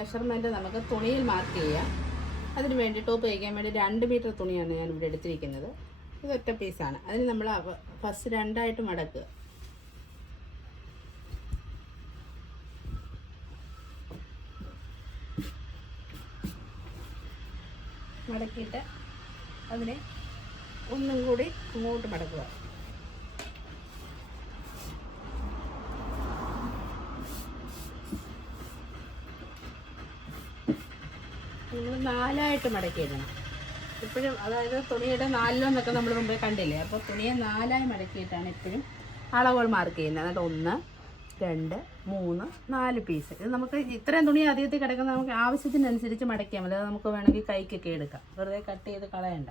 Measurement നമുക്ക് തുണിയിൽ mark ചെയ്യാം. അതിന് വേണ്ടി ടോപ്പ് തയ്ക്കാൻ വേണ്ടി 2 മീറ്റർ തുണിയാണ് ഞാൻ ഇവിടെ എടുത്തിരിക്കുന്നത്. ഇത് ഒറ്റ പീസാണ്. അതിന് നമ്മൾ ഫസ്റ്റ് 2ആയിട്ട് മടക്കുക. മടക്കിയിട്ട് അതിനെ ഒന്നും കൂടി അങ്ങോട്ട് മടക്കുക. നമ്മൾ 4ആയിട്ട് മടക്കിയിടണം എപ്പോഴും. അതായത് തുണിയുടെ 4 നമ്മൾ മുമ്പേ കണ്ടില്ലേ. അപ്പോൾ തുണിയെ 4ആയി മടക്കിയിട്ടാണ് എപ്പോഴും അളവുകൾ മാർക്ക് ചെയ്യുന്നത്. എന്നിട്ട് 1, 2, 3, 4 പീസ്. ഇത് നമുക്ക് ഇത്രയും തുണി അധികത്തിൽ കിടക്കുന്ന നമുക്ക് ആവശ്യത്തിനനുസരിച്ച് മടക്കിയാൽ മതി. അത് നമുക്ക് വേണമെങ്കിൽ കൈക്കൊക്കെ എടുക്കാം, വെറുതെ കട്ട് ചെയ്ത് കളയണ്ട.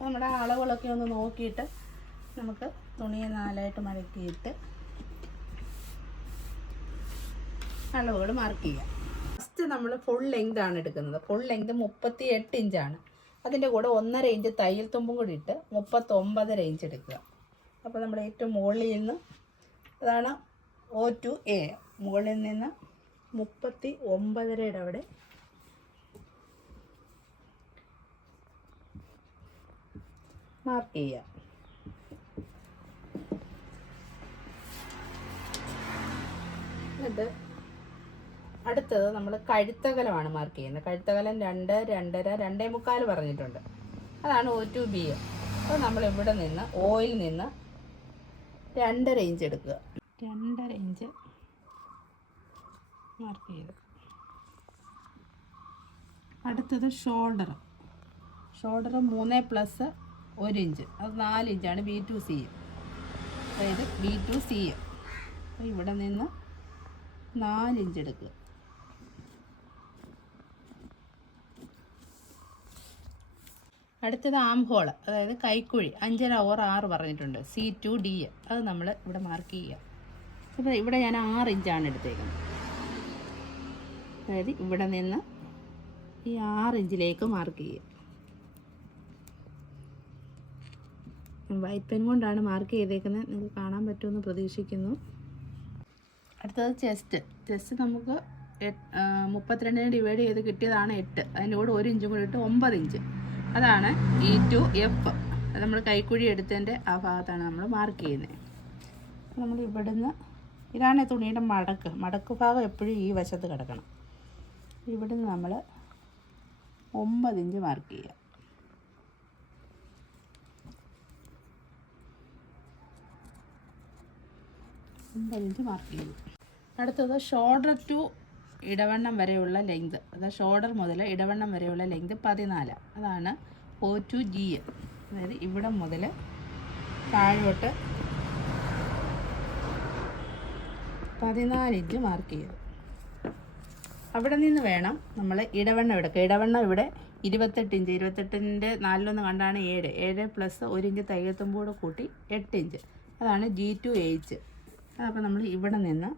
നമ്മുടെ അളവുകളൊക്കെ ഒന്ന് നോക്കിയിട്ട് നമുക്ക് തുണിയെ 4ആയിട്ട് മടക്കിയിട്ട് അളവുകൾ മാർക്ക് ചെയ്യാം. ഫസ്റ്റ് നമ്മൾ ഫുൾ ലെങ്ത് ആണ് എടുക്കുന്നത്. ഫുൾ ലെങ്ത് 38 ഇഞ്ചാണ്. അതിൻ്റെ കൂടെ 1.5 ഇഞ്ച് തയ്യൽ തുമ്പും കൂടി ഇട്ട് 39.5 ഇഞ്ച് എടുക്കുക. അപ്പോൾ നമ്മൾ ഏറ്റവും മുകളിൽ നിന്ന്, അതാണ് O to A, മുകളിൽ നിന്ന് 39.5 അവിടെ മാർക്ക് ചെയ്യുക. എന്നിട്ട് അടുത്തത് നമ്മൾ കഴുത്തകലമാണ് മാർക്ക് ചെയ്യുന്നത്. കഴുത്തകലം 2, 2.5, 2.25 പറഞ്ഞിട്ടുണ്ട്. അതാണ് O to B. അപ്പോൾ നമ്മൾ ഇവിടെ നിന്ന് ഓയിൽ നിന്ന് 2.5 ഇഞ്ച് എടുക്കുക. 2.5 ഇഞ്ച് മാർക്ക് ചെയ്ത് അടുത്തത് ഷോൾഡർ 3 + 1 ഇഞ്ച്, അത് 4 ഇഞ്ചാണ് B to C. അതായത് B to C. അപ്പോൾ ഇവിടെ നിന്ന് 4 ഇഞ്ച് എടുക്കുക. അടുത്തത് ആം ഹോൾ, അതായത് കൈക്കുഴി 5.5/6 പറഞ്ഞിട്ടുണ്ട്. C to D. അത് നമ്മൾ ഇവിടെ മാർക്ക് ചെയ്യുക. അപ്പോൾ ഇവിടെ ഞാൻ 6 ഇഞ്ചാണ് എടുത്തേക്കുന്നത്. അതായത് ഇവിടെ നിന്ന് ഈ 6 ഇഞ്ചിലേക്ക് മാർക്ക് ചെയ്യുക. വൈറ്റ് പെൻ കൊണ്ടാണ് മാർക്ക് ചെയ്തേക്കുന്നത്, നിങ്ങൾക്ക് കാണാൻ പറ്റുമെന്ന് പ്രതീക്ഷിക്കുന്നു. അടുത്തത് ചെസ്റ്റ് നമുക്ക് 32 ഡിവൈഡ് ചെയ്ത് കിട്ടിയതാണ് 8. അതിൻ്റെ കൂടെ 1 ഇഞ്ചും കൂടി ഇട്ട് 9 ഇഞ്ച്. അതാണ് E to F. അത് നമ്മൾ കൈക്കുഴി എടുത്തതിൻ്റെ ആ ഭാഗത്താണ് നമ്മൾ മാർക്ക് ചെയ്യുന്നത്. നമ്മൾ ഇവിടുന്ന്, ഇതാണ് തുണിയുടെ മടക്ക് ഭാഗം എപ്പോഴും ഈ വശത്ത് കിടക്കണം. ഇവിടുന്ന് നമ്മൾ 9 ഇഞ്ച് മാർക്ക് ചെയ്യുക. 9 ഇഞ്ച് മാർക്ക് ചെയ്തു. അടുത്തത് ഷോൾഡർ ടു ഇടവണ്ണം വരെയുള്ള ലെങ്ത്, അതായത് ഷോൾഡർ മുതൽ ഇടവണ്ണം വരെയുള്ള ലെങ്ത് 14. അതാണ് O to G. അതായത് ഇവിടെ മുതൽ താഴോട്ട് 14 ഇഞ്ച് മാർക്ക് ചെയ്തു. അവിടെ നിന്ന് വേണം നമ്മൾ ഇടവണ്ണം എടുക്കുക. ഇടവണ്ണം ഇവിടെ 28 ഇഞ്ച്. 28ൻ്റെ 4 കണ്ടാണ് 7. 7 + 1 ഇഞ്ച് തയ്യൽ തുമ്പോട് കൂട്ടി 8 ഇഞ്ച്. അതാണ് G to H. അപ്പോൾ നമ്മൾ ഇവിടെ നിന്ന്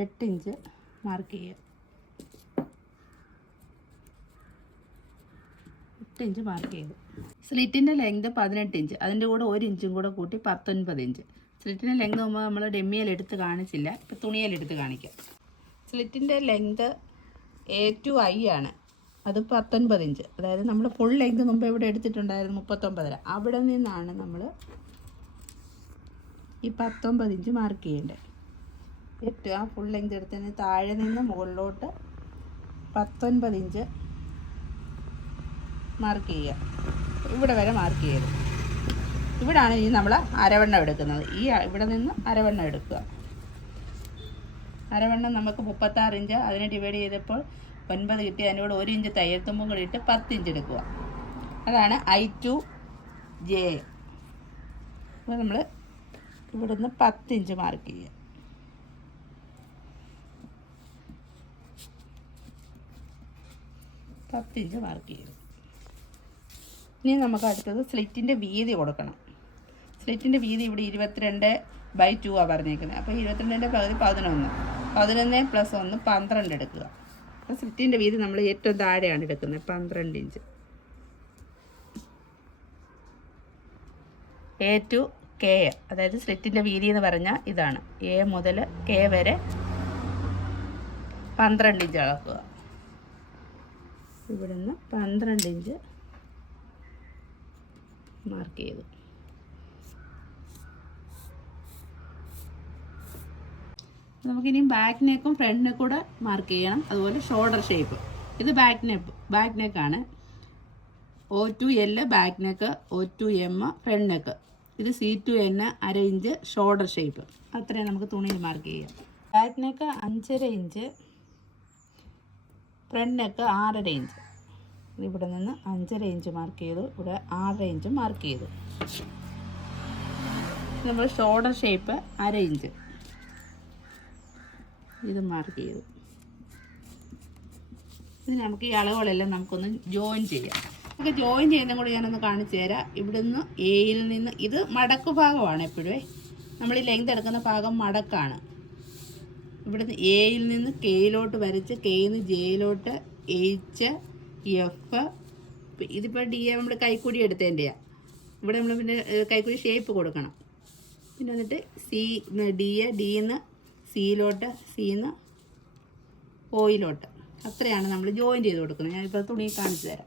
8 ഇഞ്ച് മാർക്ക് ചെയ്യുക. 8 ഇഞ്ച് മാർക്ക് ചെയ്തു. സ്ലിറ്റിൻ്റെ ലെങ്ത് 18 ഇഞ്ച്. അതിൻ്റെ കൂടെ 1 ഇഞ്ചും കൂടെ കൂട്ടി 19 ഇഞ്ച്. സ്ലിറ്റിൻ്റെ ലെങ്ത് മുമ്പ് നമ്മൾ ഡെമ്മിയിലെടുത്ത് കാണിച്ചില്ല, ഇപ്പോൾ തുണിയിലെടുത്ത് കാണിക്കാം. സ്ലിറ്റിൻ്റെ ലെങ്ത് A to I ആണ്. അത് 19 ഇഞ്ച്. അതായത് നമ്മൾ ഫുൾ ലെങ്ത് മുമ്പ് ഇവിടെ എടുത്തിട്ടുണ്ടായിരുന്നു 39. അവിടെ നിന്നാണ് നമ്മൾ ഈ 19 ഇഞ്ച് മാർക്ക് ചെയ്യേണ്ടത്. ഏറ്റവും ആ ഫുൾ ലെങ്ത് എടുത്തതിന് താഴെ നിന്ന് മുകളിലോട്ട് 19 ഇഞ്ച് മാർക്ക് ചെയ്യുക. ഇവിടെ വരെ മാർക്ക് ചെയ്ത് ഇവിടാണ് ഇനി നമ്മൾ അരവണ്ണം എടുക്കുന്നത്. ഇവിടെ നിന്ന് അരവണ്ണം എടുക്കുക. അരവണ്ണം നമുക്ക് 36 ഇഞ്ച്. അതിനെ ഡിവൈഡ് ചെയ്തപ്പോൾ 9 കിട്ടി. അതിനോട് 1 ഇഞ്ച് തയ്യൽ തുമ്പും കൂടി ഇട്ട് 10 ഇഞ്ച് എടുക്കുക. അതാണ് I to J. അപ്പോൾ നമ്മൾ ഇവിടുന്ന് 10 ഇഞ്ച് മാർക്ക് ചെയ്യുക. 10 ഇഞ്ച് മാർക്ക് ചെയ്തു. ഇനി നമുക്ക് അടുത്തത് സ്ലിറ്റിൻ്റെ വീതി കൊടുക്കണം. സ്ലിറ്റിൻ്റെ വീതി ഇവിടെ 22/2 പറഞ്ഞേക്കുന്നത്. അപ്പോൾ 22ൻ്റെ പകുതി 11. 11 + 1 12 എടുക്കുക. അപ്പോൾ സ്ലിറ്റിൻ്റെ വീതി നമ്മൾ ഏറ്റവും താഴെയാണ് എടുക്കുന്നത്, 12 ഇഞ്ച്. A to കെ, അതായത് സ്ലിറ്റിൻ്റെ വീതി എന്ന് പറഞ്ഞാൽ ഇതാണ്. എ മുതൽ കെ വരെ 12 ഇഞ്ച് അളക്കുക. ഇവിടുന്ന് 12 ഇഞ്ച് മാർക്ക് ചെയ്തു. നമുക്കിനിയും ബാക്ക് നെക്കും ഫ്രണ്ട് നെക്കും കൂടെ മാർക്ക് ചെയ്യണം. അതുപോലെ ഷോൾഡർ ഷേപ്പ്. ഇത് ബാക്ക് നെക്കാണ്. O2L back neck, O2M front neck. ഇത് C2N 1/2 ഇഞ്ച് ഷോൾഡർ ഷേപ്പ്. അത്രയും നമുക്ക് തുണിയിൽ മാർക്ക് ചെയ്യാം. Back neck 5.5 inch, front neck 6.5 inch. ഇവിടെ നിന്ന് 5.5 ഇഞ്ച് മാർക്ക് ചെയ്തു, ഇവിടെ 6.5 ഇഞ്ച് മാർക്ക് ചെയ്തു. നമ്മൾ ഷോൾഡർ ഷേപ്പ് 1/2 ഇഞ്ച് ഇത് മാർക്ക് ചെയ്തു. ഇത് നമുക്ക് ഈ അളവുകളെല്ലാം നമുക്കൊന്ന് ജോയിൻ ചെയ്യാം. നമുക്ക് ജോയിൻ ചെയ്യുന്നതും കൂടി ഞാനൊന്ന് കാണിച്ചു തരാം. ഇവിടുന്ന് എയിൽ നിന്ന്, ഇത് മടക്ക് ഭാഗമാണ് എപ്പോഴേ, നമ്മൾ ഈ ലെങ്ത് എടുക്കുന്ന ഭാഗം മടക്കാണ്. ഇവിടുന്ന് എയിൽ നിന്ന് കെയിലോട്ട് വരച്ച്, കെയിൽ നിന്ന് ജെയിലോട്ട് H, F, ഇതിപ്പോൾ D നമ്മൾ കൈക്കുടി എടുത്തതിൻ്റെയാണ്. ഇവിടെ നമ്മൾ പിന്നെ കൈക്കുടി ഷേപ്പ് കൊടുക്കണം. പിന്നെ വന്നിട്ട് Dന്ന് സിയിലോട്ട്, സിന്ന് ഓയിലോട്ട്. അത്രയാണ് നമ്മൾ ജോയിൻ ചെയ്ത് കൊടുക്കുന്നത്. ഞാനിപ്പോൾ തുണി കാണിച്ചു തരാം.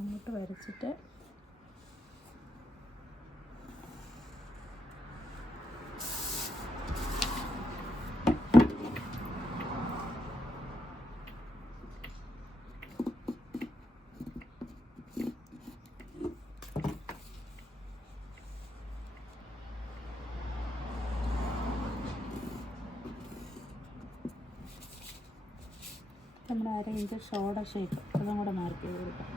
അങ്ങോട്ട് വരച്ചിട്ട് നമ്മുടെ 1/2 ഇഞ്ച് ഷോൾഡർ ഷേപ്പ് അതും കൂടെ മാർക്ക് ചെയ്ത് കൊടുക്കാം.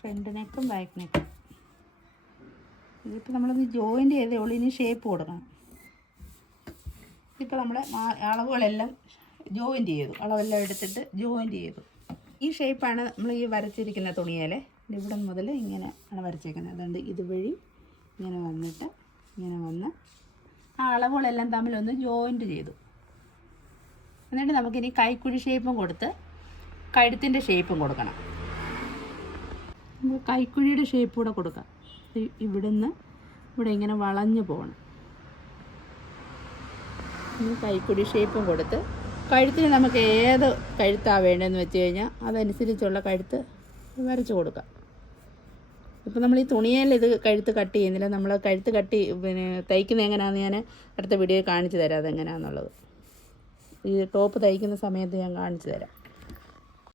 ഫ്രണ്ട് നെക്കും ബാക്ക് നെക്കും. ഇതിപ്പോൾ നമ്മളൊന്ന് ജോയിൻ്റ് ചെയ്തേ ഉള്ളൂ, ഇനി ഷേപ്പ് കൊടുക്കണം. ഇപ്പോൾ നമ്മൾ അളവുകളെല്ലാം ജോയിൻ്റ് ചെയ്തു, അളവെല്ലാം എടുത്തിട്ട് ജോയിൻ്റ് ചെയ്തു. ഈ ഷേപ്പാണ് നമ്മൾ ഈ വരച്ചിരിക്കുന്ന തുണിയേലെ. ഇവിടെ മുതൽ ഇങ്ങനെ ആണ് വരച്ചേക്കുന്നത്. അതുകൊണ്ട് ഇതുവഴി ഇങ്ങനെ വന്നിട്ട് ഇങ്ങനെ വന്ന് ആ അളവുകളെല്ലാം തമ്മിലൊന്ന് ജോയിൻ്റ് ചെയ്തു. എന്നിട്ട് നമുക്കിനി കൈക്കുഴി ഷേപ്പും കൊടുത്ത് കഴുത്തിൻ്റെ ഷേപ്പും കൊടുക്കണം. കൈക്കുഴിയുടെ ഷേപ്പ് കൂടെ കൊടുക്കാം. ഇവിടുന്ന് ഇവിടെ ഇങ്ങനെ വളഞ്ഞു പോകണം. കൈക്കുഴി ഷേപ്പും കൊടുത്ത് കഴുത്തിന് നമുക്ക് ഏത് കഴുത്താണ് വേണ്ടതെന്ന് വെച്ച് കഴിഞ്ഞാൽ അതനുസരിച്ചുള്ള കഴുത്ത് വരച്ച് കൊടുക്കാം. ഇപ്പോൾ നമ്മൾ ഈ തുണിയിൽ ഇത് കഴുത്ത് കട്ട് ചെയ്യുന്നില്ല. നമ്മൾ കഴുത്ത് തയ്ക്കുന്നത് എങ്ങനെയാണെന്ന് ഞാൻ അടുത്ത വീഡിയോയിൽ കാണിച്ചു തരാം. അതെങ്ങനെയാണെന്നുള്ളത് ഈ ടോപ്പ് തയ്ക്കുന്ന സമയത്ത് ഞാൻ കാണിച്ചു തരാം.